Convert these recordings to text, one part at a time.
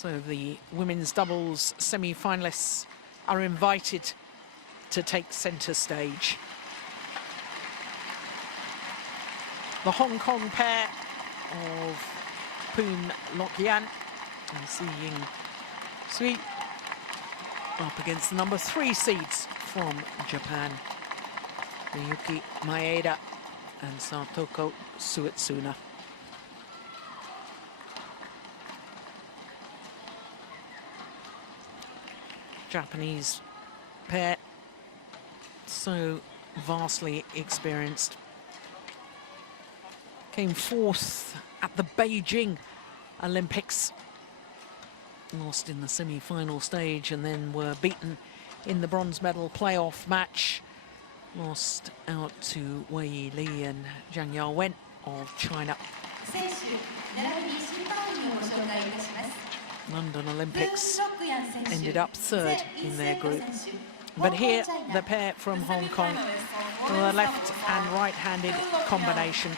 So the women's doubles semi-finalists are invited to take centre stage. The Hong Kong pair of Poon Yan and Ying Suet up against the number 3 seeds from Japan, Miyuki Maeda and Satoko Suetsuna. Japanese pair, so vastly experienced. Came 4th at the Beijing Olympics. Lost in the semi-final stage and then were beaten in the bronze medal playoff match. Lost out to Wei Li and Zhang Yawen of China. London Olympics ended up 3rd in their group. But here, the pair from Hong Kong, the left and right-handed combination.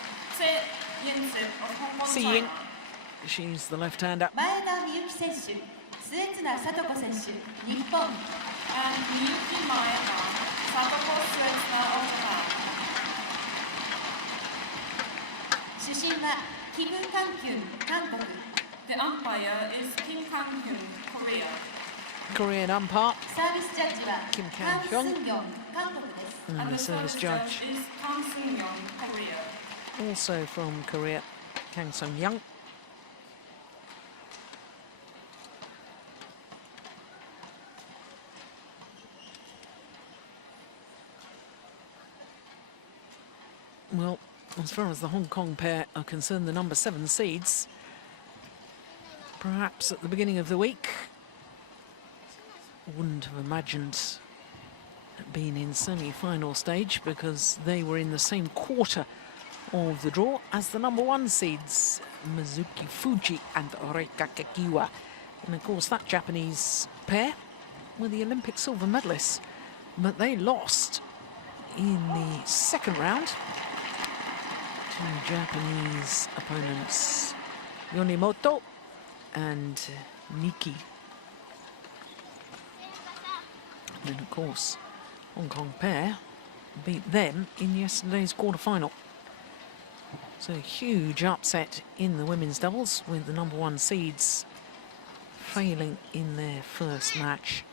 Ying, she's the left-hander. M.Maeda Miyuki, Suetsuna Satoko, Nippon, and Miyuki Maeda, Satoko Suetsuna. The umpire is Kim Kang-hyun, Korea. Korean umpire. Service judge Kim Kang-hyun. And the service judge is Kang Seung-yeon, Korea. Also from Korea, Kang Seung-yeon. Well, as far as the Hong Kong pair are concerned, the number 7 seeds, perhaps at the beginning of the week, wouldn't have imagined being in semi-final stage because they were in the same quarter of the draw as the number 1 seeds, Mizuki Fuji and Reika Kakiwa. And of course that Japanese pair were the Olympic silver medalists, but they lost in the second round to Japanese opponents Yonemoto and Miki. And of course, Hong Kong pair beat them in yesterday's quarter-final. So a huge upset in the women's doubles with the number 1 seeds failing in their first match.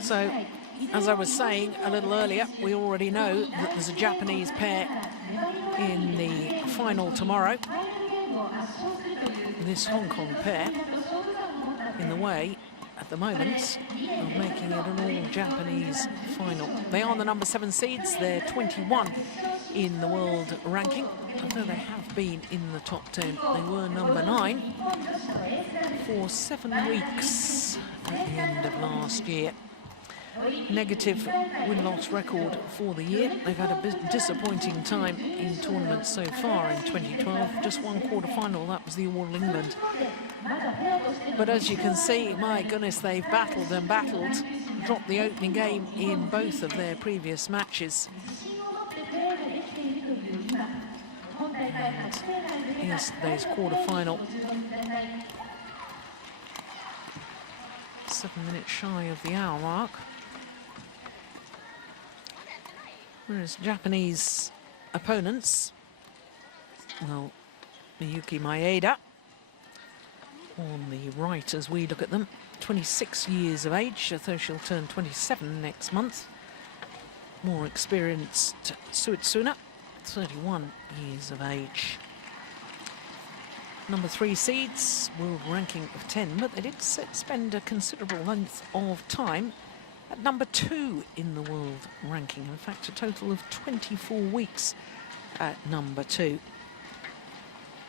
So, as I was saying a little earlier, we already know that there's a Japanese pair in the final tomorrow. This Hong Kong pair, in the way at the moment of making it an all-Japanese final. They are the number 7 seeds. They're 21 in the world ranking. Although they have been in the top 10, they were number 9 for 7 weeks at the end of last year. Negative win-loss record for the year. They've had a bit disappointing time in tournaments so far in 2012. Just 1 quarter-final, that was the All England. But as you can see, my goodness, they've battled and battled. Dropped the opening game in both of their previous matches. And yesterday's quarter-final, 7 minutes shy of the hour mark. Whereas Japanese opponents, well, Miyuki Maeda on the right as we look at them, 26 years of age, although she'll turn 27 next month. More experienced S.Suetsuna, 31 years of age. Number 3 seeds, world ranking of 10, but they did spend a considerable length of time at number 2 in the world ranking. In fact, a total of 24 weeks at number 2.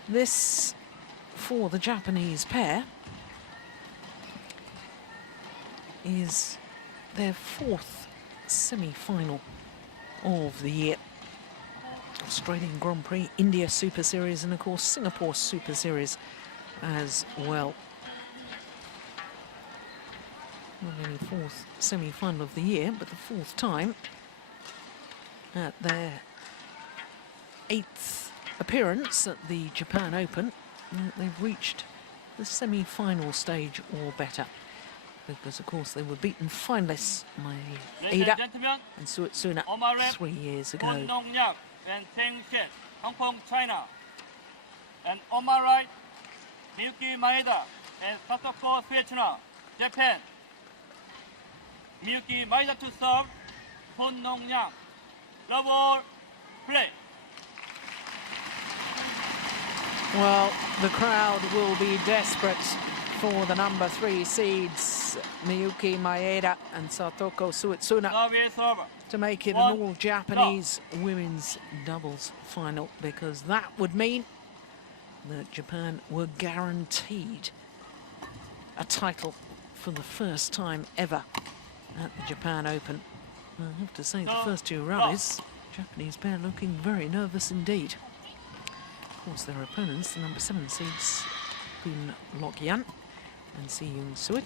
This, for the Japanese pair, is their 4th semi-final of the year. Australian Grand Prix, India Super Series, and of course Singapore Super Series as well. Not only fourth semi-final of the year, but the fourth time at their 8th appearance at the Japan Open. They've reached the semi-final stage or better, because of course they were beaten finalists Miyuki and S.Suetsuna 3 years ago. and Hong Kong, China. And on my right, M.Maeda and Satoko S.Suetsuna, Japan. M.Maeda to serve, Poon, Love play. Well, the crowd will be desperate for the number 3 seeds, M.Maeda and Satoko S.Suetsuna, to make it an all-Japanese women's doubles final, because that would mean that Japan were guaranteed a title for the first time ever at the Japan Open. I have to say, the first 2 rallies, Japanese pair looking very nervous indeed. Of course, their opponents, the number 7 seeds, Poon and Suet.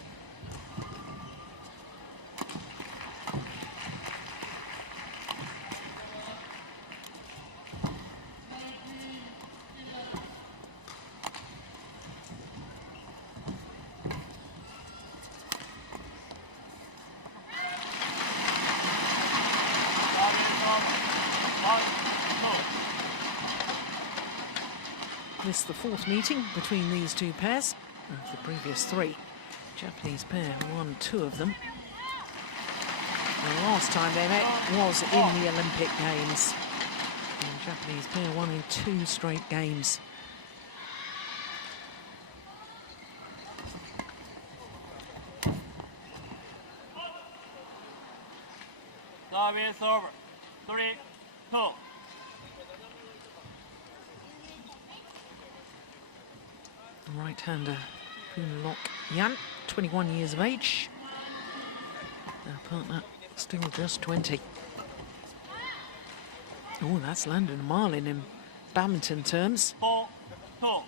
This is the 4th meeting between these 2 pairs. Of the previous 3, Japanese pair won 2 of them. The last time they met was in the Olympic Games. And Japanese pair won in 2 straight games. Service over. 3-2. Right-hander Poon, 21 years of age. Their partner still just 20. Oh, that's landed a marlin in badminton terms. 4-2.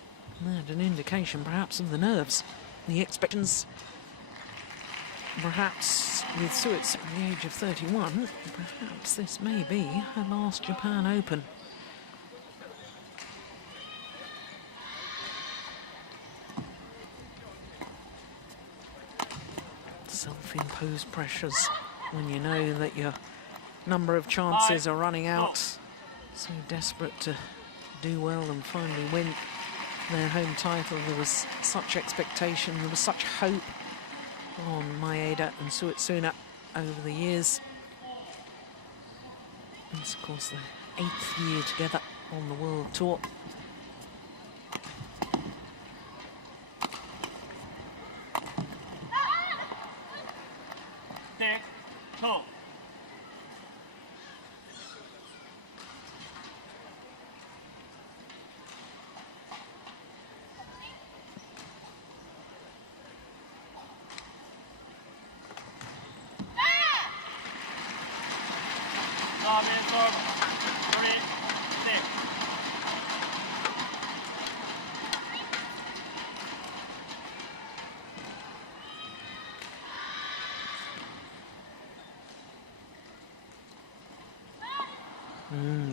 And an indication perhaps of the nerves, the expectations. Perhaps with Suet at the age of 31, perhaps this may be her last Japan Open. Self-imposed pressures when you know that your number of chances are running out. So desperate to do well and finally win their home title. There was such expectation, there was such hope on Maeda and S.Suetsuna over the years. And it's, of course, the 8th year together on the World Tour.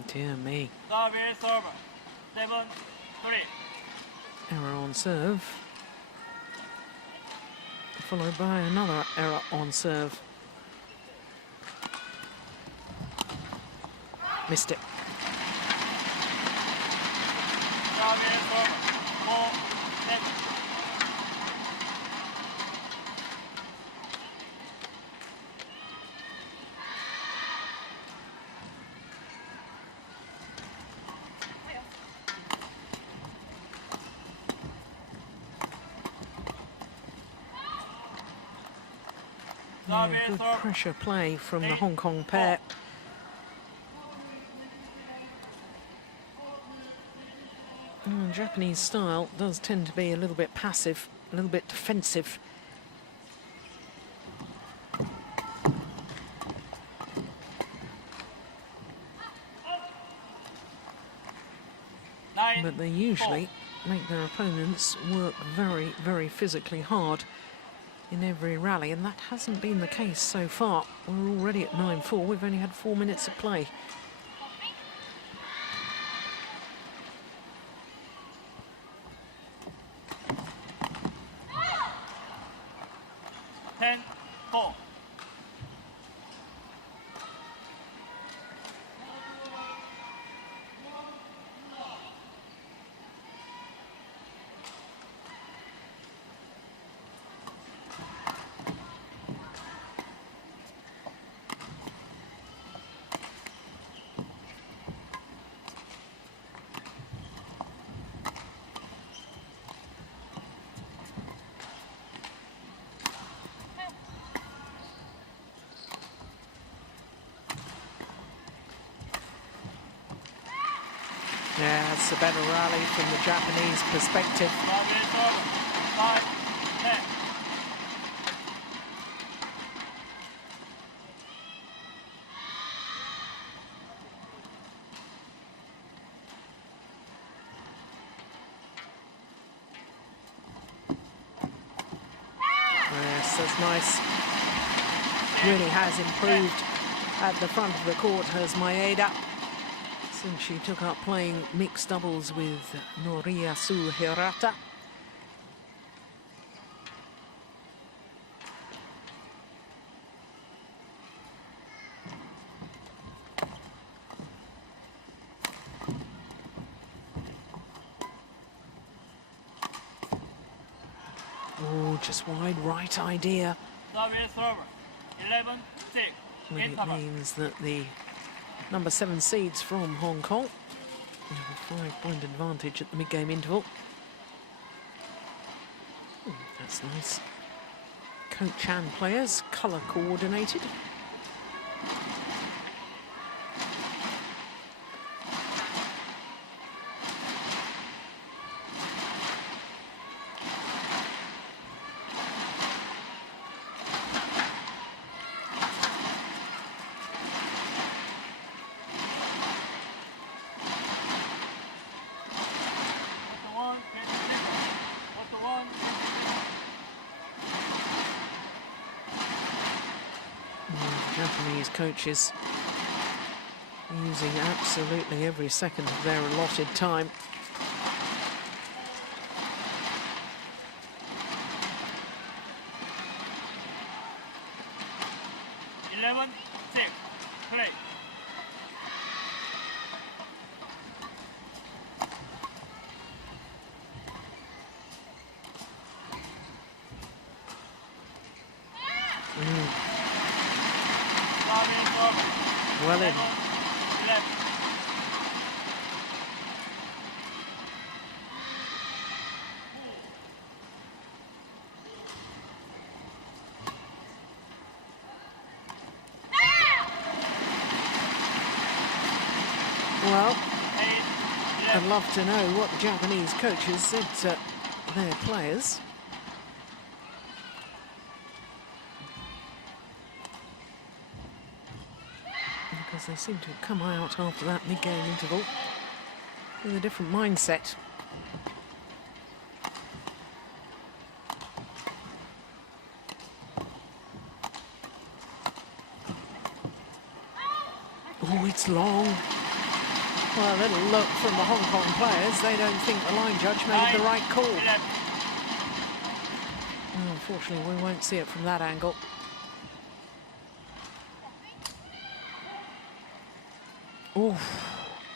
Dear me. Service over. 7-3. Error on serve, followed by another error on serve. Missed it. Service over. 4-7. Yeah, good pressure play from the Hong Kong pair. Japanese style does tend to be a little bit passive, a little bit defensive. But they usually make their opponents work very, very physically hard in every rally, and that hasn't been the case so far. We're already at 9-4. We've only had 4 minutes of play. Yeah, it's a better rally from the Japanese perspective. Yes, that's nice. Really has improved at the front of the court, has Maeda, since she took up playing mixed doubles with Noriyasu Hirata. Oh, just wide right idea. Well, it means that the number 7 seeds from Hong Kong have a 5-point advantage at the mid-game interval. That's nice. Coach and players colour coordinated. Japanese coaches using absolutely every second of their allotted time. Well in. Well, I'd love to know what the Japanese coaches said to their players. Because they seem to have come out after that mid-game interval with a different mindset. Oh, it's long. Well, a little look from the Hong Kong players. They don't think the line judge made the right call. Well, unfortunately, we won't see it from that angle. Oh,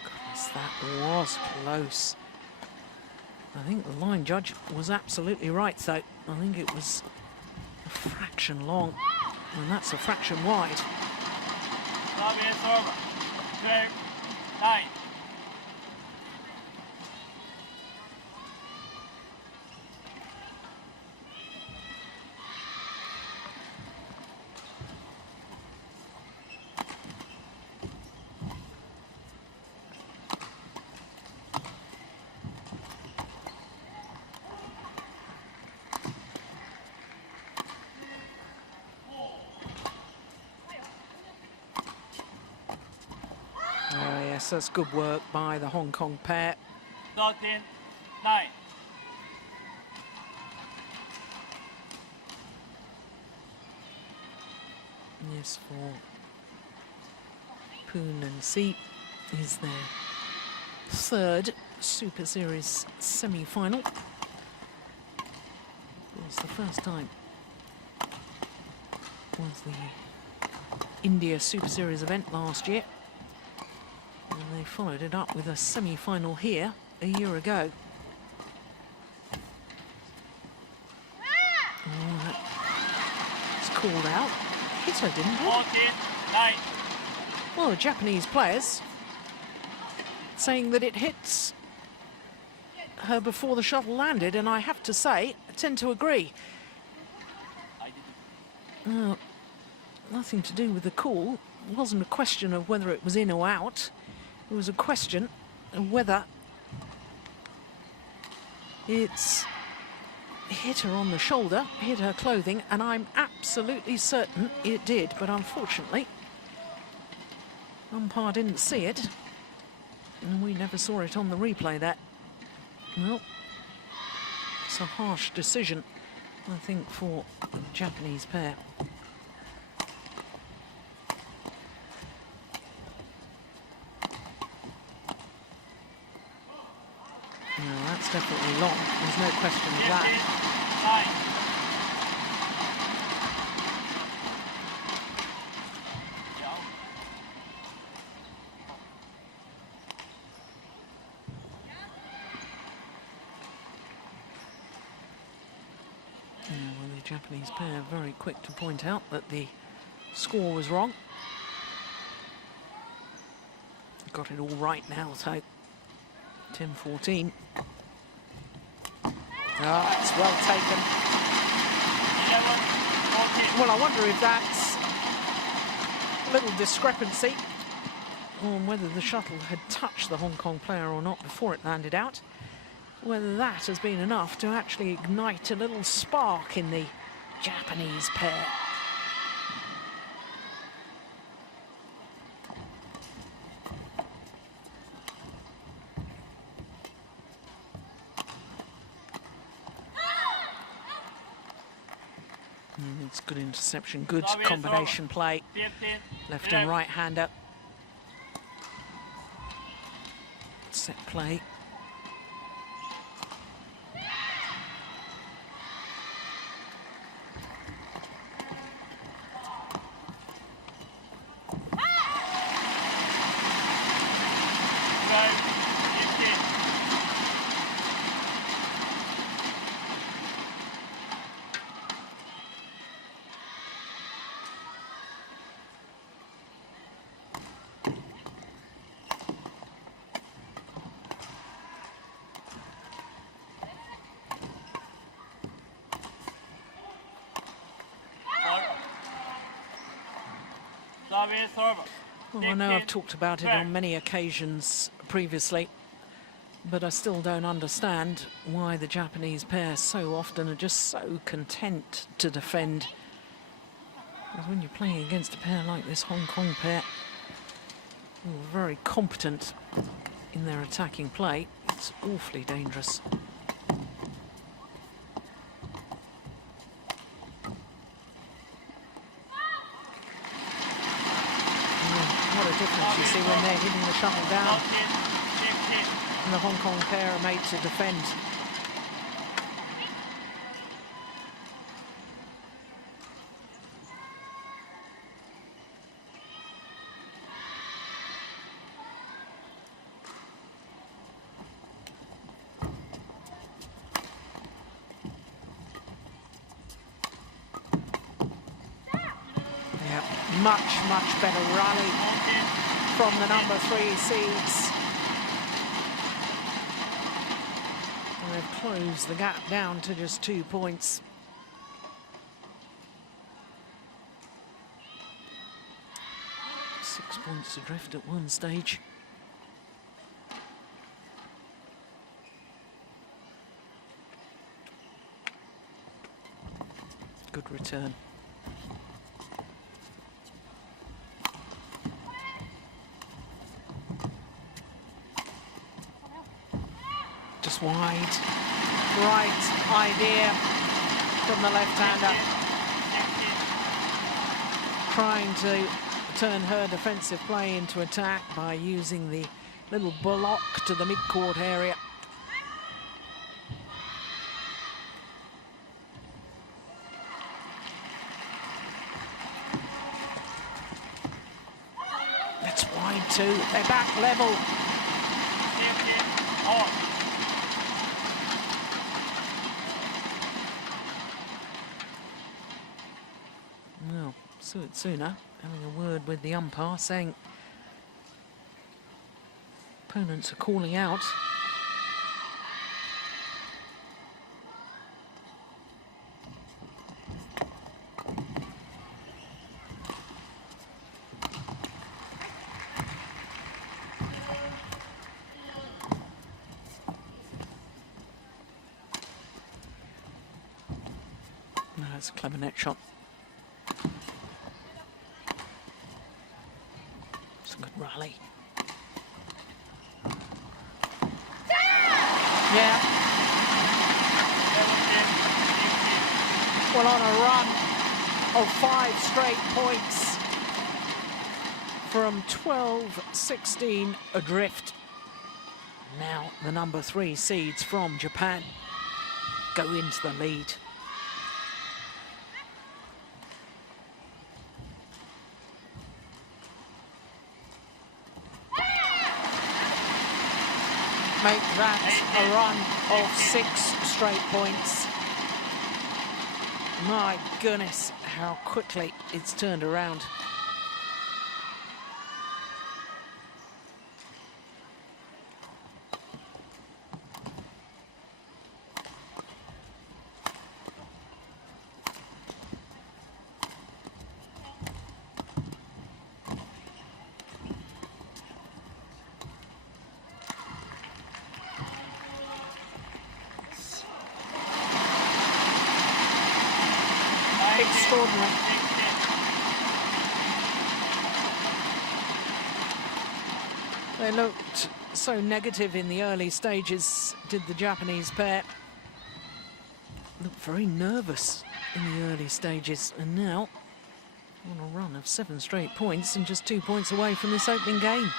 goodness, that was close. I think the line judge was absolutely right, though. I think it was a fraction long, and that's a fraction wide. Yes, that's good work by the Hong Kong pair. 13, 9. Yes, for Poon and Suet is their third Super Series semi-final. It was the first time was the India Super Series event last year, and they followed it up with a semi-final here a year ago. Oh, that's called out. Hit her, didn't it? 14, 9. Well, the Japanese players saying that it hits her before the shuttle landed, and I have to say, I tend to agree. Nothing to do with the call. It wasn't a question of whether it was in or out. It was a question of whether it's hit her on the shoulder, hit her clothing, and I'm absolutely certain it did. But unfortunately, umpire didn't see it, and we never saw it on the replay there. Well, it's a harsh decision, I think, for the Japanese pair. No, that's definitely long. There's no question of 15, that. 9. Well, the Japanese pair are very quick to point out that the score was wrong. Got it all right now, so 10-14. Oh, that's well taken. 11, 14. Well, I wonder if that's a little discrepancy on whether the shuttle had touched the Hong Kong player or not before it landed out. Whether that has been enough to actually ignite a little spark in the Japanese pair. It's good interception, good combination play. 15, Left 11. and right hander. Set play. Well, I know I've talked about it on many occasions previously, but I still don't understand why the Japanese pair so often are just so content to defend. Because when you're playing against a pair like this Hong Kong pair, who are very competent in their attacking play, it's awfully dangerous. What a difference you see when they're hitting the shuttle down. 15. And the Hong Kong pair are made to defend. Yeah, much better rally from the number 3 seeds. And they've closed the gap down to just 2 points. Six points adrift at one stage. Good return. Just wide. Right idea from the left-hander. Trying to turn her defensive play into attack by using the little block to the mid-court area. That's wide too. They're back level. Well, S.Suetsuna having a word with the umpire, saying opponents are calling out. No, that's a clever net shot. It's a good rally. Yeah. Well, on a run of 5 straight points from 12-16 adrift. Now the number 3 seeds from Japan go into the lead. Make that a run of 6 straight points. My goodness, how quickly it's turned around. Extraordinary. They looked so negative in the early stages, did the Japanese pair. Looked very nervous in the early stages, and now on a run of 7 straight points and just 2 points away from this opening game.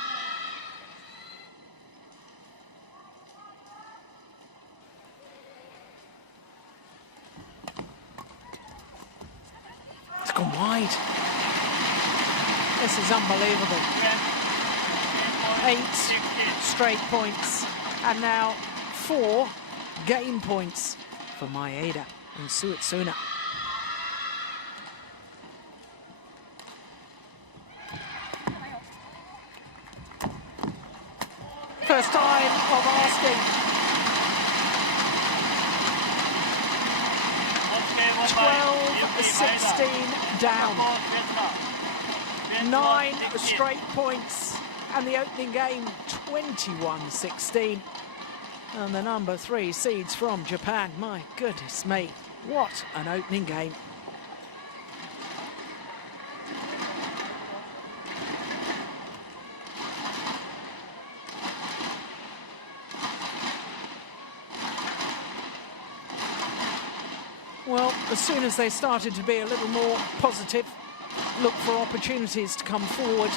Gone wide. This is unbelievable. 8 straight points, and now 4 game points for M.Maeda and S.Suetsuna. First time of asking. 12-16 down. 9 straight points, and the opening game 21-16. And the number 3 seeds from Japan. My goodness me, what an opening game. Well, as soon as they started to be a little more positive, look for opportunities to come forward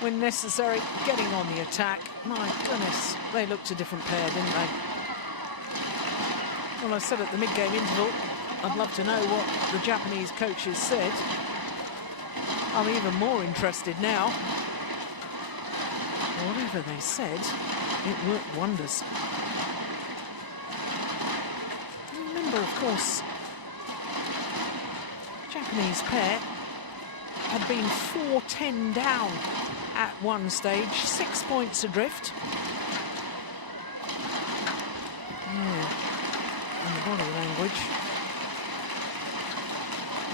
when necessary, getting on the attack. My goodness, they looked a different pair, didn't they? Well, I said at the mid-game interval, I'd love to know what the Japanese coaches said. I'm even more interested now. Whatever they said, it worked wonders. Of course, Japanese pair had been 4-10 down at one stage, 6 points adrift. Yeah, and the body language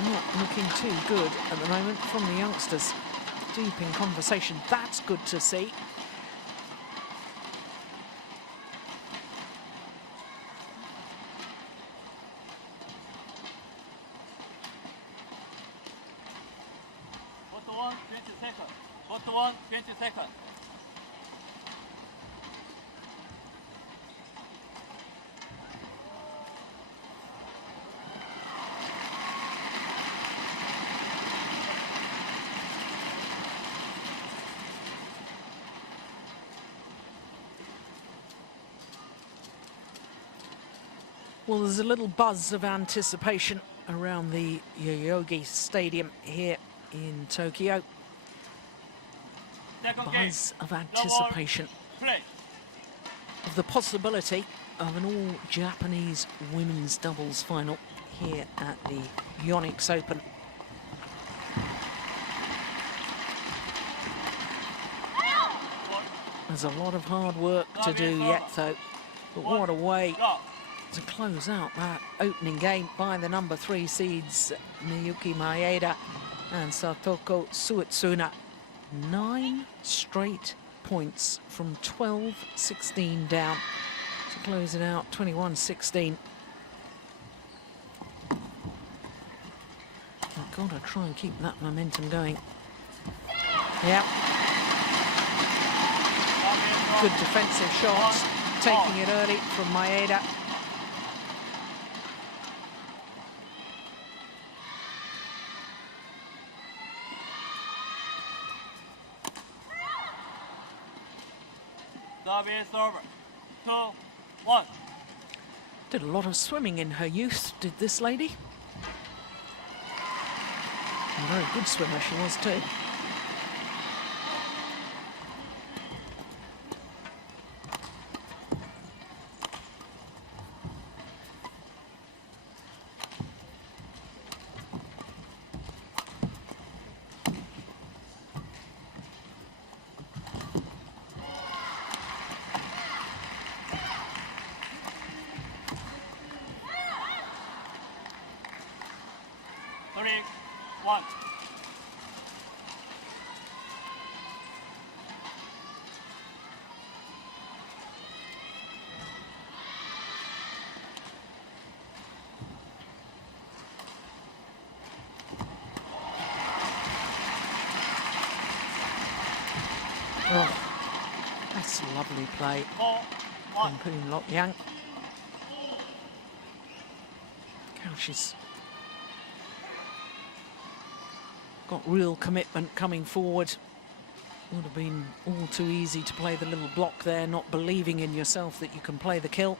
not looking too good at the moment from the youngsters. Deep in conversation, that's good to see. Well, there's a little buzz of anticipation around the Yoyogi Stadium here in Tokyo. Second game. Buzz of anticipation Play. of the possibility of an all-Japanese women's doubles final here at the Yonex Open. There's a lot of hard work to do yet, though. But what a way to close out that opening game by the number 3 seeds, Miyuki Maeda and Satoko Suetsuna. 9 straight points from 12-16 down to close it out, 21-16. I've got to try and keep that momentum going. Yeah. Good defensive shots, taking it early from Maeda. Service over. 2-1. Did a lot of swimming in her youth, did this lady. A very good swimmer she was too. Oh, that's a lovely play from Poon Yang. How she's got real commitment coming forward. Would have been all too easy to play the little block there, not believing in yourself that you can play the kill.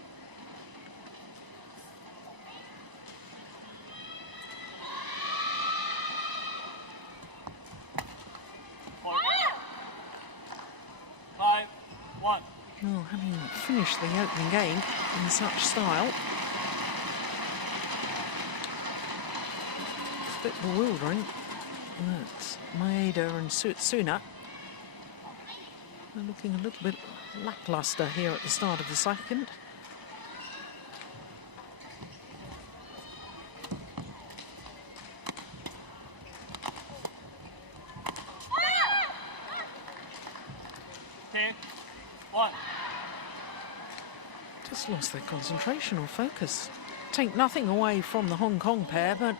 Well, having finished the opening game in such style, it's a bit bewildering that Maeda and S.Suetsuna are looking a little bit lackluster here at the start of the second. Just lost their concentration or focus. Take nothing away from the Hong Kong pair, but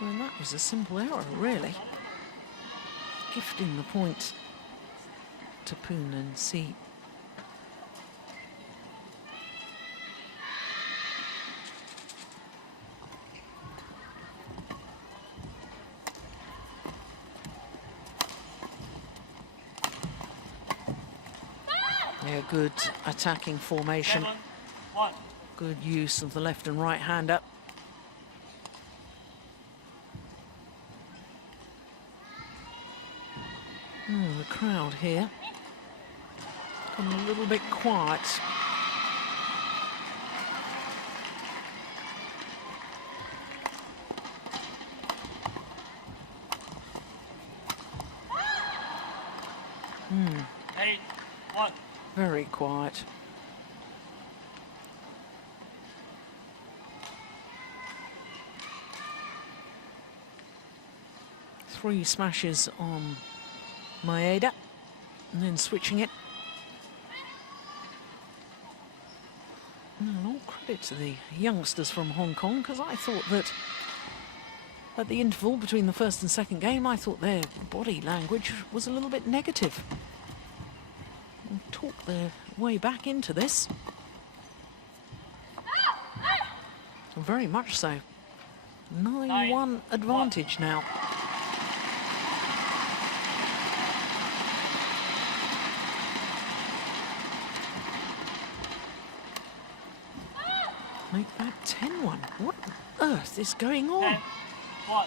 well, that was a simple error, really. Gifting the point to Poon and C. Yeah, good attacking formation. Good use of the left and right hander. The crowd here gone a little bit quiet. Very quiet. Three smashes on Maeda, and then switching it. And all credit to the youngsters from Hong Kong, because I thought that at the interval between the first and second game, I thought their body language was a little bit negative. And talked their way back into this. Very much so. 9-1 advantage now. make that 10-1. What on earth is going on? 10-1.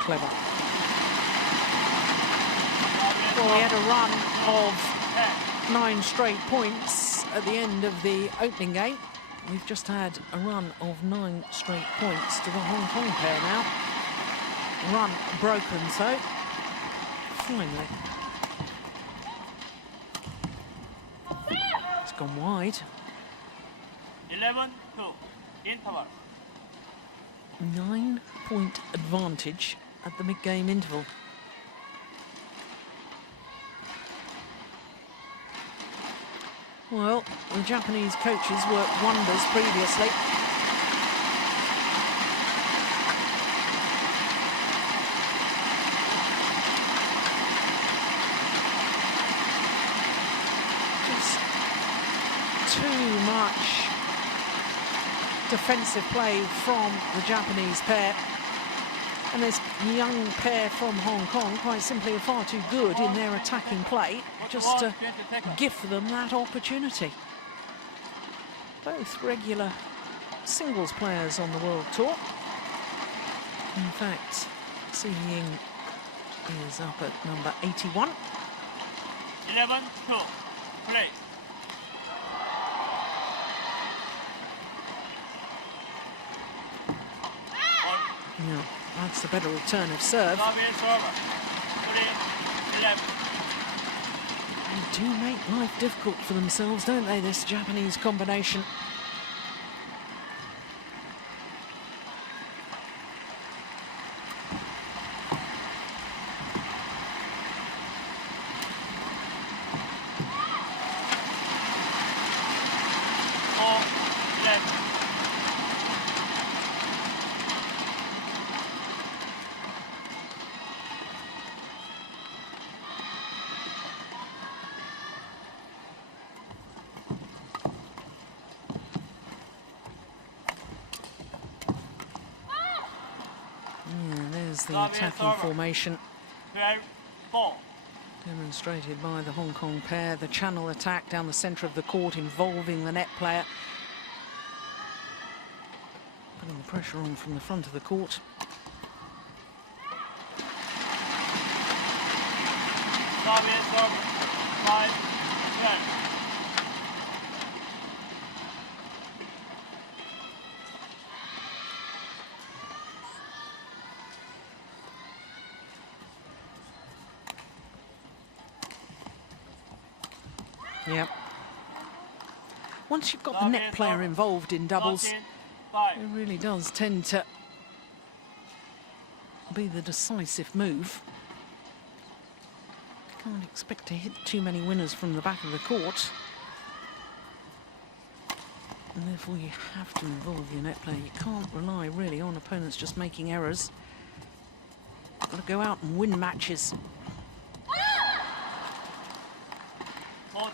Clever. Well, we had a run of 9 straight points at the end of the opening game. We've just had a run of 9 straight points to the Hong Kong pair now. Run broken, so finally. It's gone wide. 11-2. Interval. 9-point advantage at the mid-game interval. Well, the Japanese coaches worked wonders previously. Just too much defensive play from the Japanese pair. And this young pair from Hong Kong, quite simply, are far too good in their attacking play just to gift them that opportunity. Both regular singles players on the World Tour. In fact, Ying is up at number 81. 11-2. Play. Yeah, that's the better return of serve. They do make life difficult for themselves, don't they, this Japanese combination? The attacking formation demonstrated by the Hong Kong pair. The channel attack down the centre of the court involving the net player. Putting the pressure on from the front of the court. Yep. Once you've got the net player involved in doubles, it really does tend to be the decisive move. You can't expect to hit too many winners from the back of the court. And therefore you have to involve your net player. You can't rely really on opponents just making errors. You've got to go out and win matches. 14-5.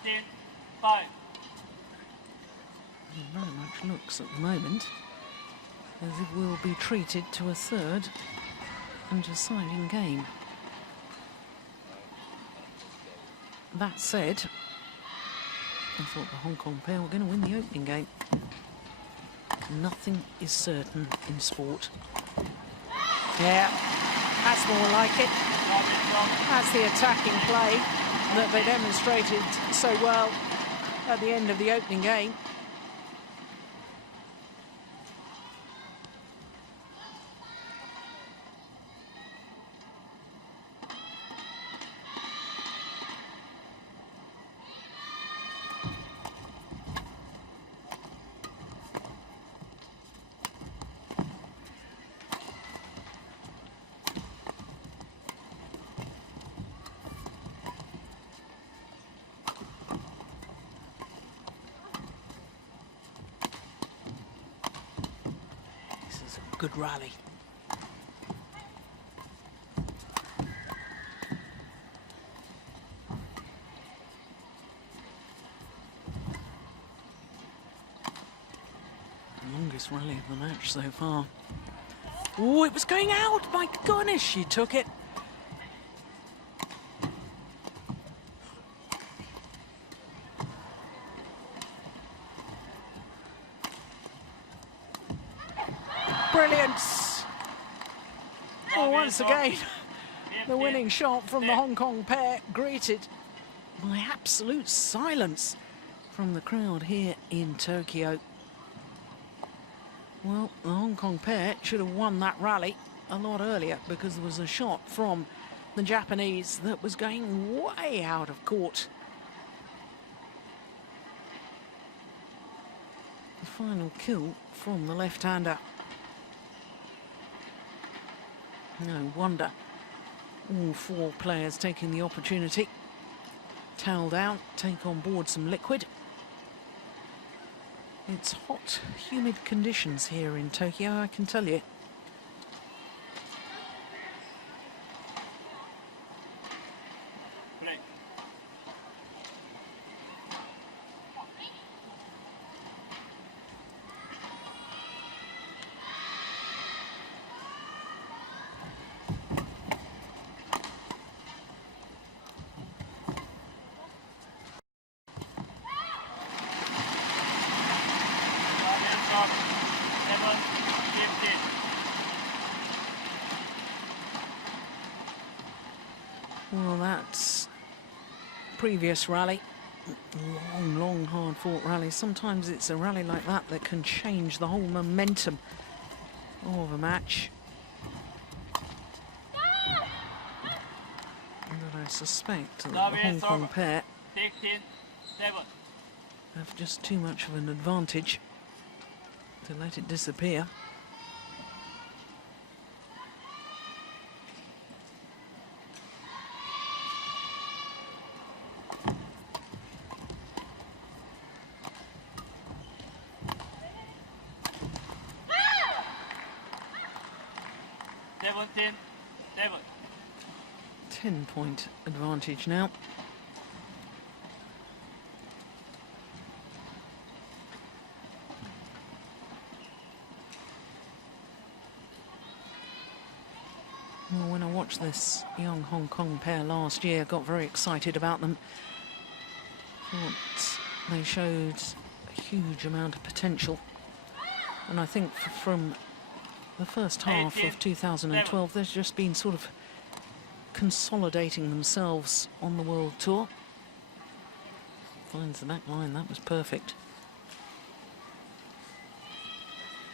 It very much looks at the moment as if we'll be treated to a third and deciding game. That said, I thought the Hong Kong pair were going to win the opening game. Nothing is certain in sport. Yeah, that's more like it. That's the attacking play that they demonstrated so well at the end of the opening game. Good rally. Nicest rally of the match so far. Oh, it was going out! My goodness, she took it. Brilliance! Oh, once again, the winning shot from the Hong Kong pair greeted by absolute silence from the crowd here in Tokyo. Well, the Hong Kong pair should have won that rally a lot earlier because there was a shot from the Japanese that was going way out of court. The final kill from the left-hander. No wonder all four players taking the opportunity. Towel down, take on board some liquid. It's hot, humid conditions here in Tokyo, I can tell you. Play. Well, that's previous rally. Long, hard-fought rally. Sometimes it's a rally like that that can change the whole momentum of a match. But I suspect that the Hong Kong pair 15-7. have just too much of an advantage to let it disappear. Seven. 10-point advantage now. Well, when I watched this young Hong Kong pair last year, got very excited about them. Thought they showed a huge amount of potential. And I think from the first half of 2012, there's just been sort of consolidating themselves on the World Tour. Finds the back line, that was perfect.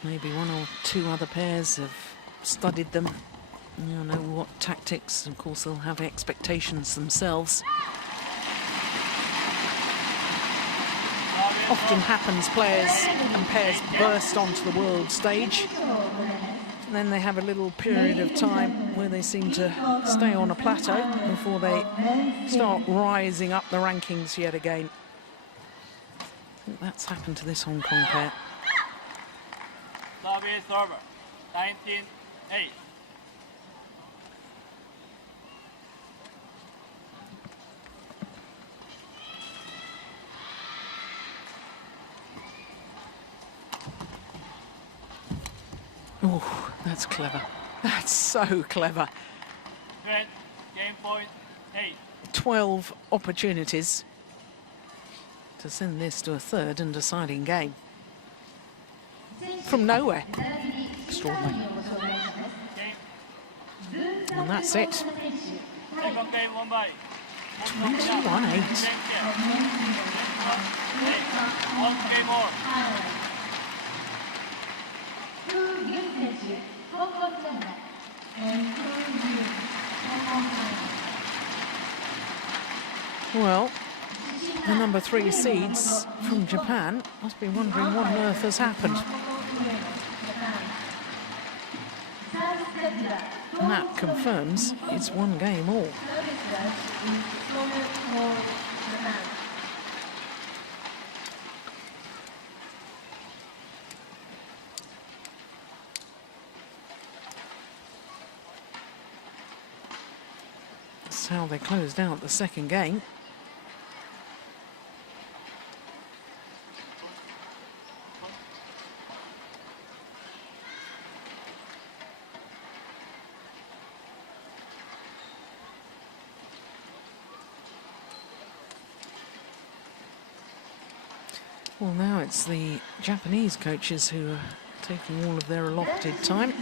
Maybe one or two other pairs have studied them. You know what tactics, of course they'll have expectations themselves. Often happens, players and pairs burst onto the world stage. And then they have a little period of time where they seem to stay on a plateau before they start rising up the rankings yet again. I think that's happened to this Hong Kong pair. Service over. 19-8. Oh, that's clever. That's so clever. Red, game point 8. 12 opportunities to send this to a third and deciding game. From nowhere. Extraordinary. And that's it. Second game won by 21-8. 1 game more. Well, the number 3 seeds from Japan must be wondering what on earth has happened. And that confirms it's 1 game all. That's how they closed out the second game. Well, now it's the Japanese coaches who are taking all of their allotted time.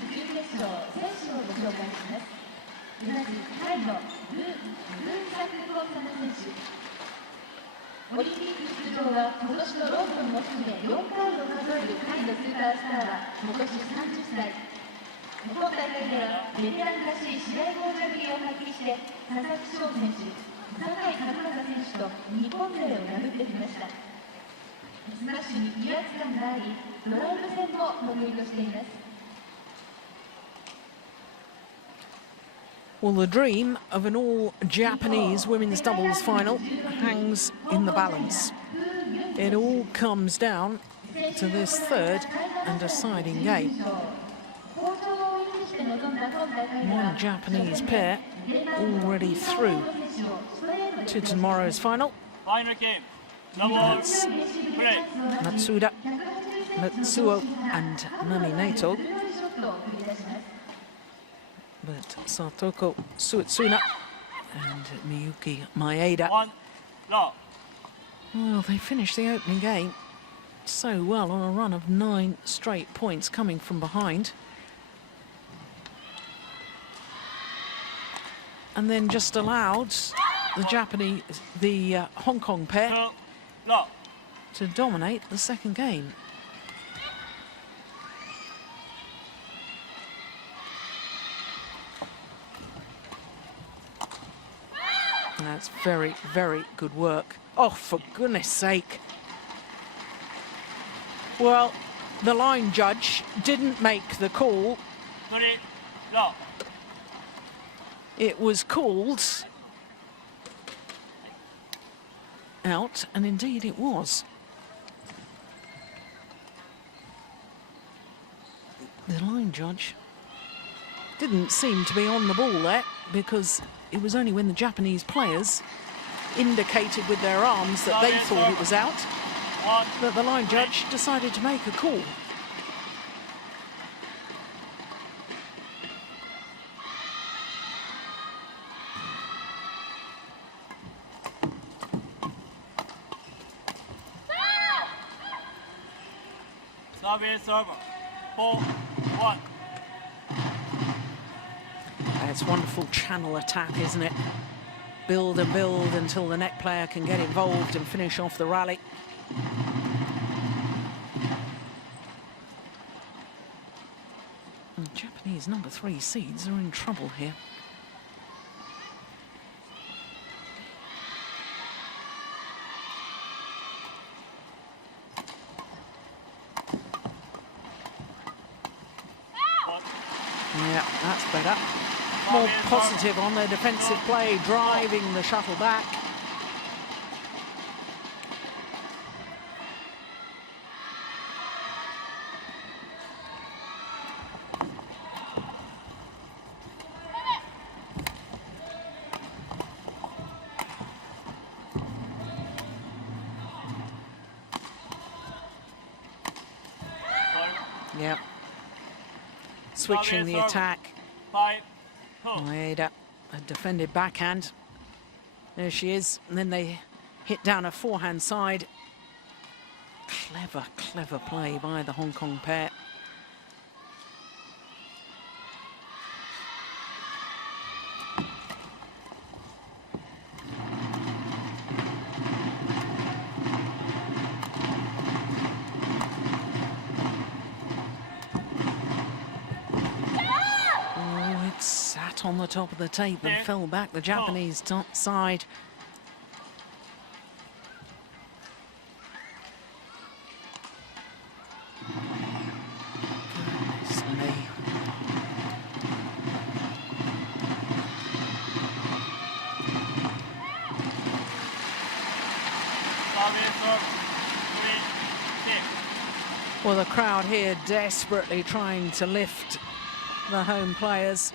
Well, the dream of an all-Japanese women's doubles final hangs in the balance. It all comes down to this third and deciding game. One Japanese pair already through to tomorrow's final. Final game. Doubles. Play. Matsuda, Matsuo and Naminato. But Satoko, Suetsuna and Miyuki, M.Maeda. One. Low. Well, they finished the opening game so well on a run of 9 straight points coming from behind. And then just allowed the Hong Kong pair Two. Low. to dominate the second game. That's very, very good work. Oh, for goodness sake. Well, the line judge didn't make the call. Three. Low. It was called out, and indeed it was. The line judge didn't seem to be on the ball there, because it was only when the Japanese players indicated with their arms that they thought it was out that the line judge decided to make a call. Service over. 4-1. It's wonderful channel attack, isn't it? Build and build until the net player can get involved and finish off the rally. And Japanese number 3 seeds are in trouble here. Yeah, that's better. More positive on their defensive play, driving the shuttle back. Yeah. Switching the attack. 5-2. M.Maeda, a defended backhand. There she is. And then they hit down a forehand side. Clever, clever play by the Hong Kong pair. On the top of the tape and fell back the Japanese top side. Goodness me. Well, the crowd here desperately trying to lift the home players.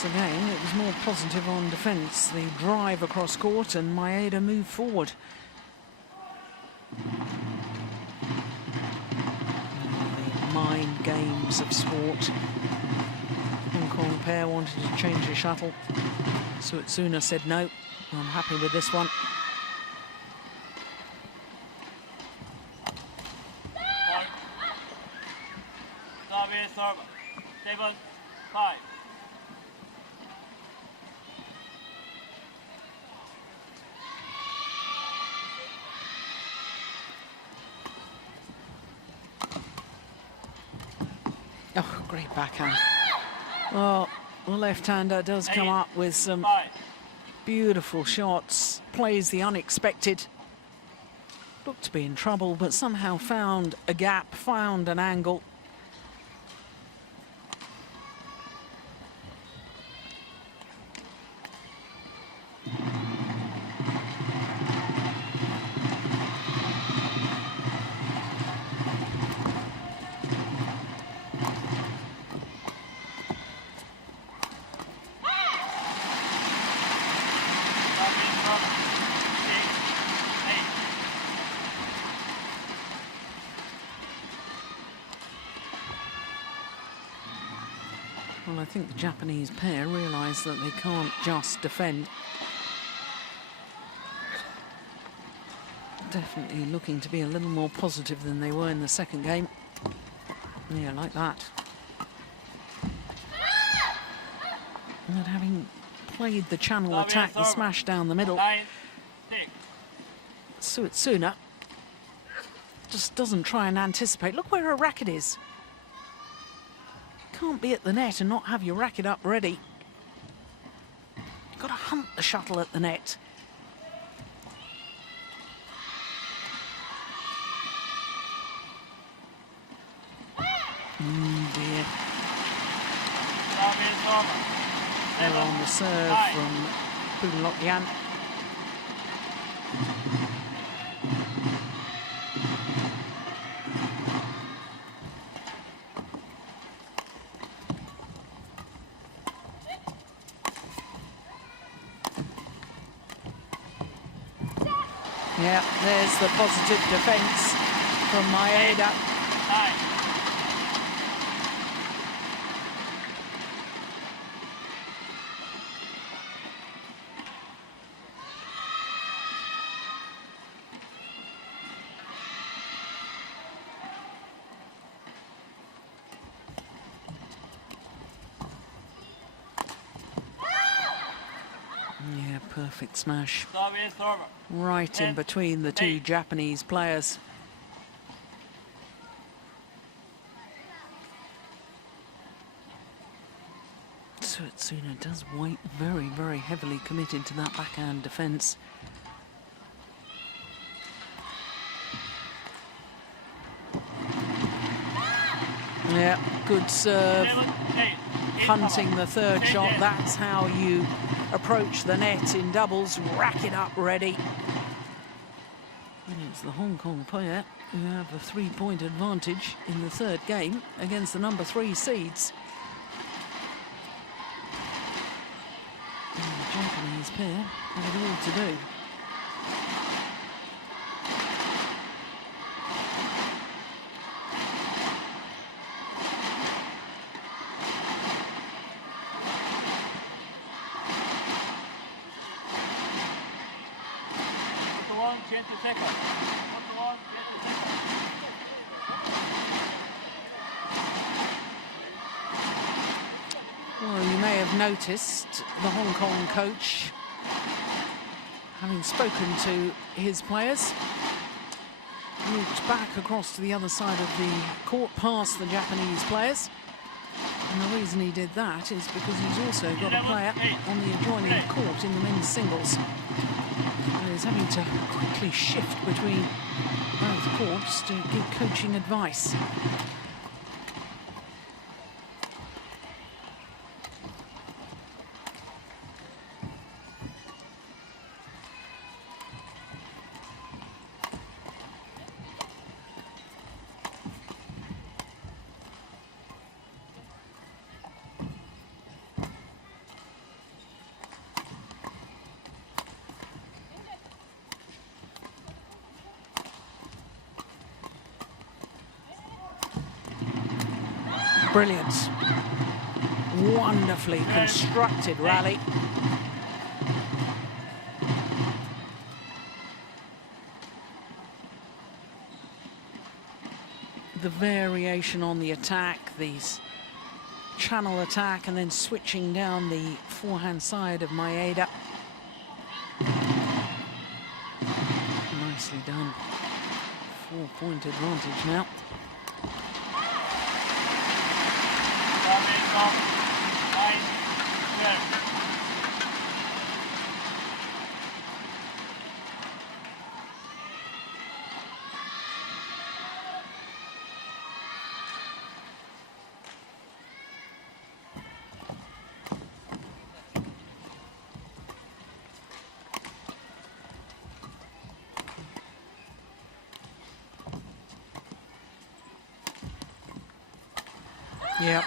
once again, it was more positive on defence. The drive across court and Maeda moved forward. The mind games of sport. Hong Kong pair wanted to change the shuttle. Suetsuna said no, I'm happy with this one. Service over. 7-5. Oh, great backhand. Well, the left-hander does come up with some beautiful shots, plays the unexpected. Looked to be in trouble, but somehow found a gap, found an angle. Well, I think the Japanese pair realise that they can't just defend. Definitely looking to be a little more positive than they were in the second game. Yeah, like that. And having played the channel attack, the smash down the middle, Suetsuna just doesn't try and anticipate. Look where her racket is. Can't be at the net and not have your racket up ready. You've got to hunt the shuttle at the net. Dear. They're on the serve from Poon. Yeah, there's the positive defence from Maeda. Yeah, perfect smash. Right in between the two Japanese players. Suetsuna does weight very, very heavily committed to that backhand defence. Yeah, good serve. Hunting the third shot, that's how you approach the net in doubles. Rack it up ready. And it's the Hong Kong pair who have a 3-point advantage in the third game against the number 3 seeds. And the Japanese pair have it all to do. Well, you may have noticed the Hong Kong coach, having spoken to his players, moved back across to the other side of the court, past the Japanese players. And the reason he did that is because he's also got a player on the adjoining court in the men's singles. And he's having to quickly shift between both courts to give coaching advice. Brilliant. Wonderfully constructed rally. The variation on the attack, these channel attack, and then switching down the forehand side of Maeda. Nicely done. 4-point advantage now. Yep.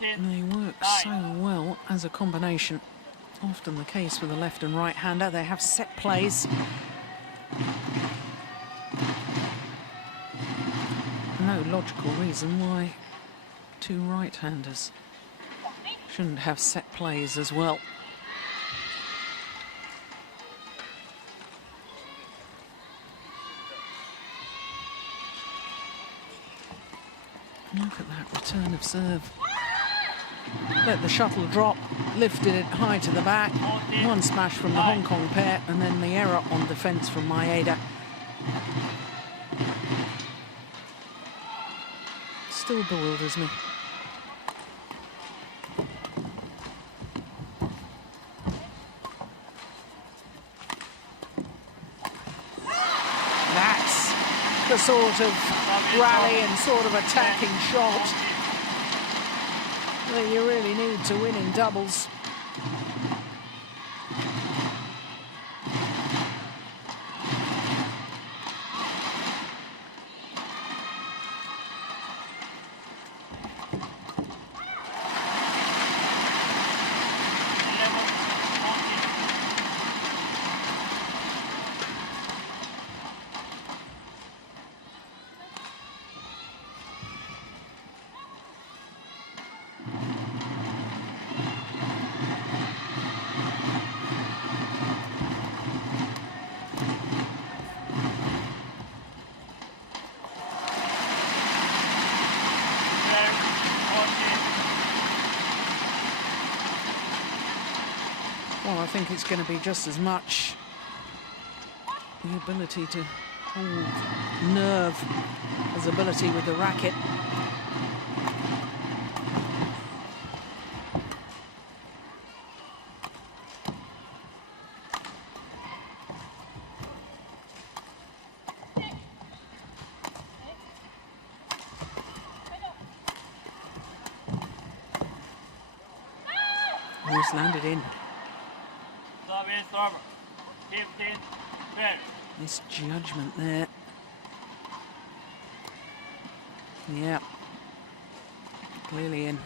They work so well as a combination. Often the case with the left and right-hander. They have set plays. No logical reason why two right-handers shouldn't have set plays as well. Look at that return of serve. Let the shuttle drop, lifted it high to the back. One smash from the Hong Kong pair, and then the error on defence from Maeda. Still bewilders me. That's the sort of rally and sort of attacking shot that you really need to win in doubles. Well, I think it's going to be just as much the ability to hold nerve as ability with the racket. Who's landed in? Misjudgment there. Yeah. Clearly in.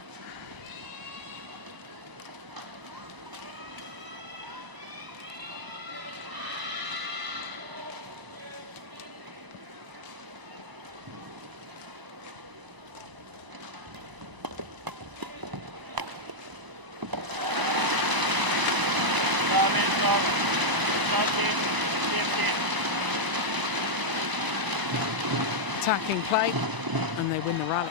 Attacking play, and they win the rally.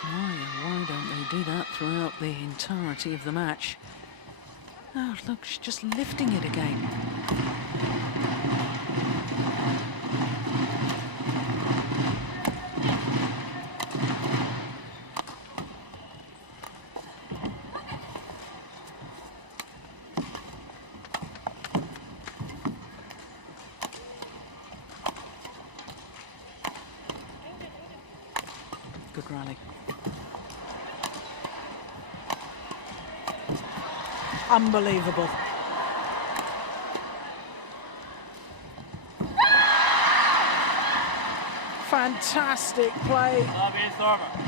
Why don't they do that throughout the entirety of the match? Oh, look, she's just lifting it again. Good rally. Unbelievable. Fantastic play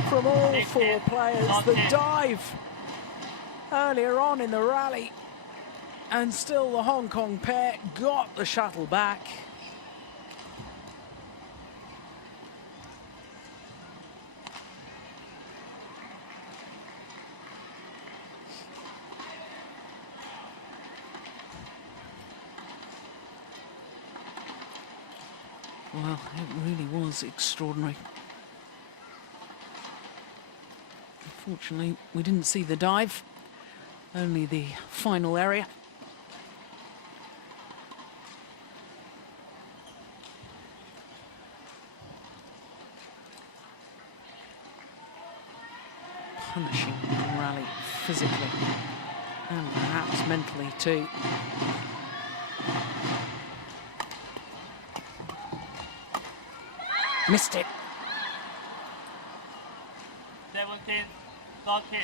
from all four players. The dive earlier on in the rally And still the Hong Kong pair got the shuttle back. Well, it really was extraordinary. Unfortunately, we didn't see the dive, only the final area. Punishing rally physically and perhaps mentally too. Missed it. 17, 13.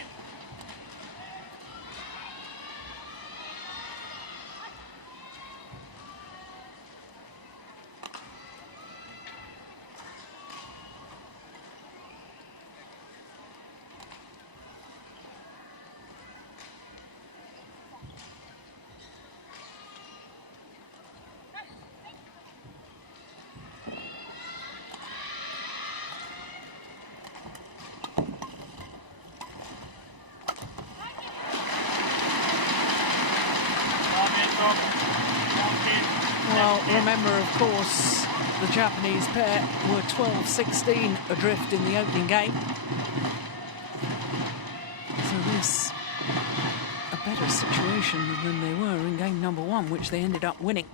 Well, remember, of course, the Japanese pair were 12-16 adrift in the opening game. So this, a better situation than they were in game number one, which they ended up winning.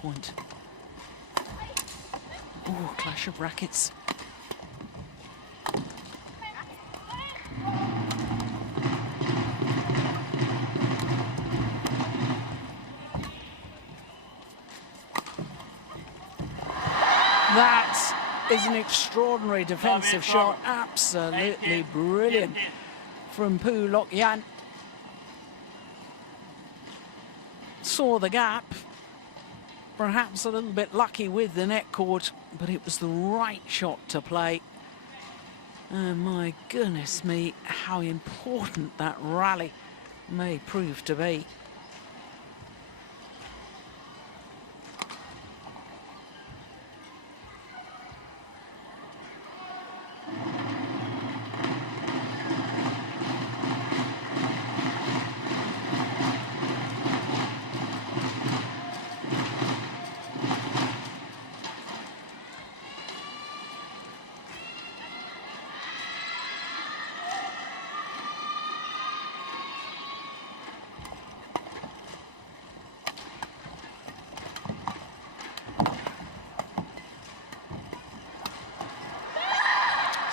Point. Oh, clash of rackets. That is an extraordinary defensive shot. Absolutely brilliant from Pu Lok Yan. Saw the gap. Perhaps a little bit lucky with the net cord, but it was the right shot to play. And my goodness me, how important that rally may prove to be.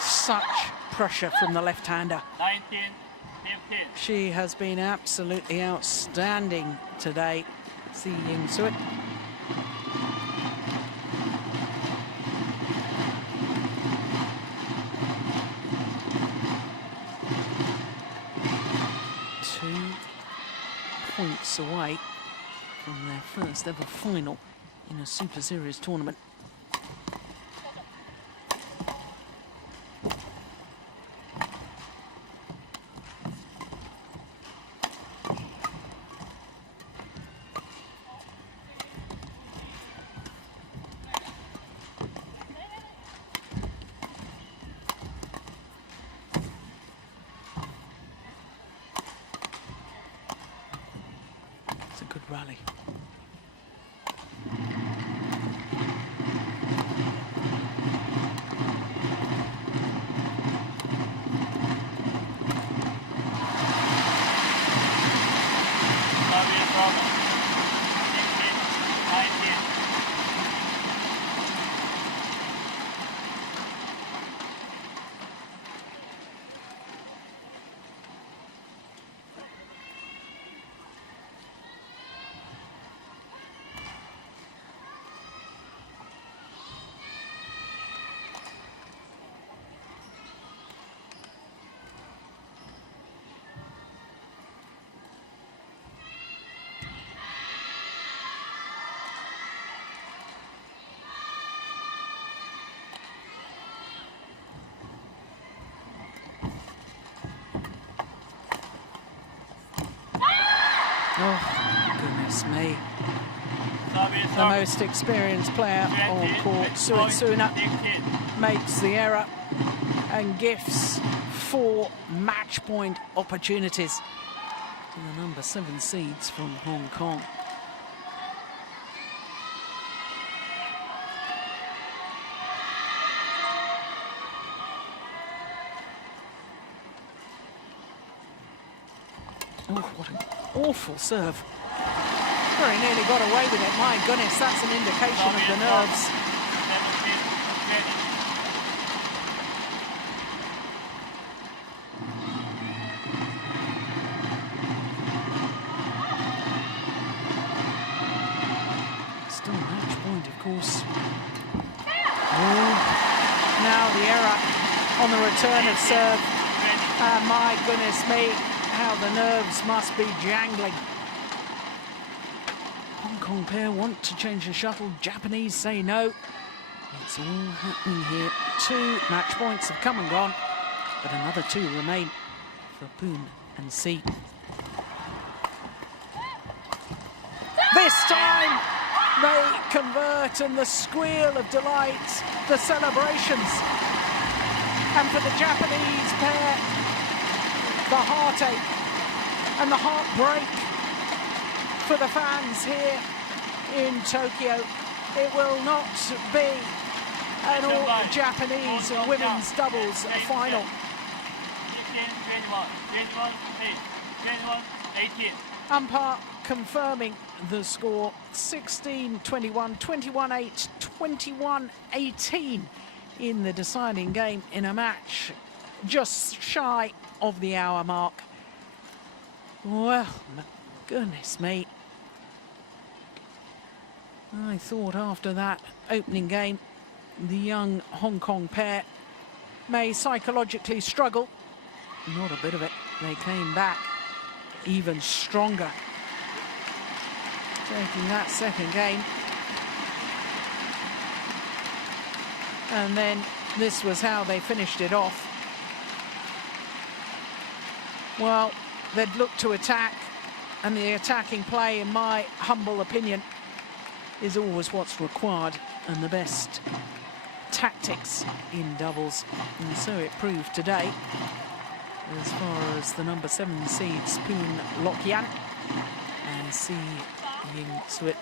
Such pressure from the left-hander. 19, 15. She has been absolutely outstanding today, see Ying Suet. Points away from their first ever final in a Super Series tournament. Good rally. Oh, goodness me. Service The most experienced player on court, Suetsuna, makes the error and gifts 4 match point opportunities to the number 7 seeds from Hong Kong. Oh, what an awful serve. Very nearly got away with it. My goodness, that's an indication of the nerves. Still match point, of course. Oh, now the error on the return of serve. And my goodness me, how the nerves must be jangling. Hong Kong pair want to change the shuttle. Japanese say no. It's all happening here. 2 match points have come and gone, but another 2 remain for Poon and C. This time they convert, and the squeal of delight, the celebrations. And for the Japanese pair, the heartache and the heartbreak for the fans here in Tokyo. It will not be an all-Japanese women's doubles final. 21-18. Umpire confirming the score, 16-21, 21-8, 21-18 in the deciding game in a match just shy of the hour mark. Well, my goodness me. I thought after that opening game, the young Hong Kong pair may psychologically struggle. Not a bit of it. They came back even stronger, taking that second game. And then this was how they finished it off. Well, they'd look to attack, and the attacking play, in my humble opinion, is always what's required and the best tactics in doubles. And so it proved today, as far as the number 7 seeds Poon Lok-Yan and C Ying Suet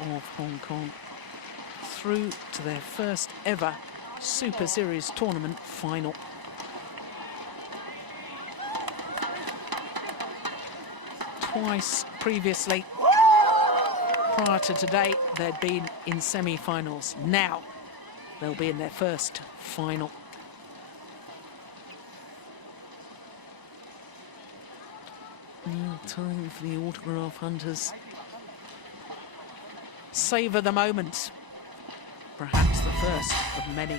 of Hong Kong through to their first ever Super Series tournament final. Twice previously, prior to today, they'd been in semi-finals. Now they'll be in their first final. Now time for the autograph hunters. Savour the moment. Perhaps the first of many.